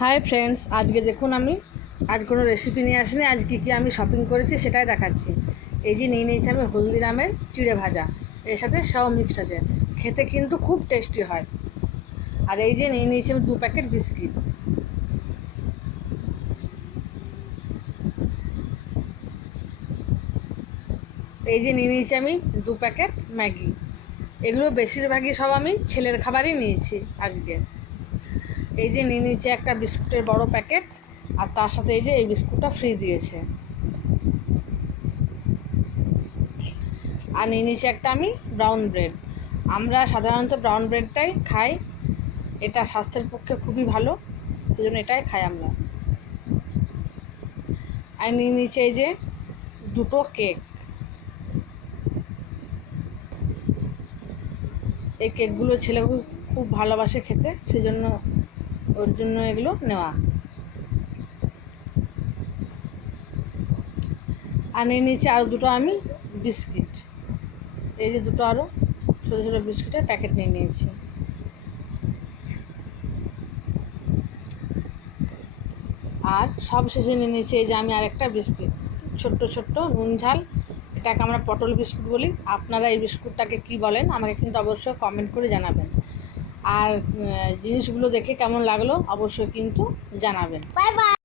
Hi friends আজকে দেখুন আমি আজ কোনো রেসিপি নিয়ে আসিনি, আজ কী কী আমি শপিং করেছি সেটাই দেখাচ্ছি। এই যে নিয়ে নিয়েছি আমি হলদিরামের চিড়ে ভাজা, এর সাথে সব মিক্সড আছে। খেতে কিন্তু খুব টেস্টি হয়। আর এই যে নিয়ে নিয়েছি আমি দু প্যাকেট বিস্কিট এই যে নিয়ে নিয়েছি আমি দু প্যাকেট ম্যাগি। এগুলো বেশিরভাগই সব আমি ছেলের খাবারই নিয়েছি আজকে। এই যে নিয়ে নিয়েছি একটা বিস্কুটের বড় প্যাকেট, আর তার সাথে এই যে এই বিস্কুটটা ফ্রি দিয়েছে। আর নিয়ে নিয়েছি একটা আমি ব্রাউন ব্রেড আমরা সাধারণত ব্রাউন ব্রেডটাই খাই, এটা স্বাস্থ্যের পক্ষে খুবই ভালো, সেজন্য এটাই খাই আমরা। আর নিয়ে নিয়েছি এই যে দুটো কেক এই কেকগুলো ছেলে খুব ভালোবাসে খেতে, সেজন্য ওর জন্য এগুলো নেওয়া। আর নিয়ে নিয়েছি আরও দুটো আমি বিস্কিট। এই যে দুটো আরও ছোটো ছোটো বিস্কিটের প্যাকেট নিয়ে নিয়েছি। আর সব শেষে নিয়ে নিয়েছি এই যে আমি আরেকটা বিস্কিট। ছোট্ট ছোট্ট নুন ঝাল। এটাকে আমরা পটল বিস্কুট বলি। আপনারা এই বিস্কুটটাকে কি বলেন আমাকে কিন্তু অবশ্যই কমেন্ট করে জানাবেন। আর জিনিসগুলো দেখে কেমন লাগল অবশ্যই কিন্তু জানাবেন। Bye bye.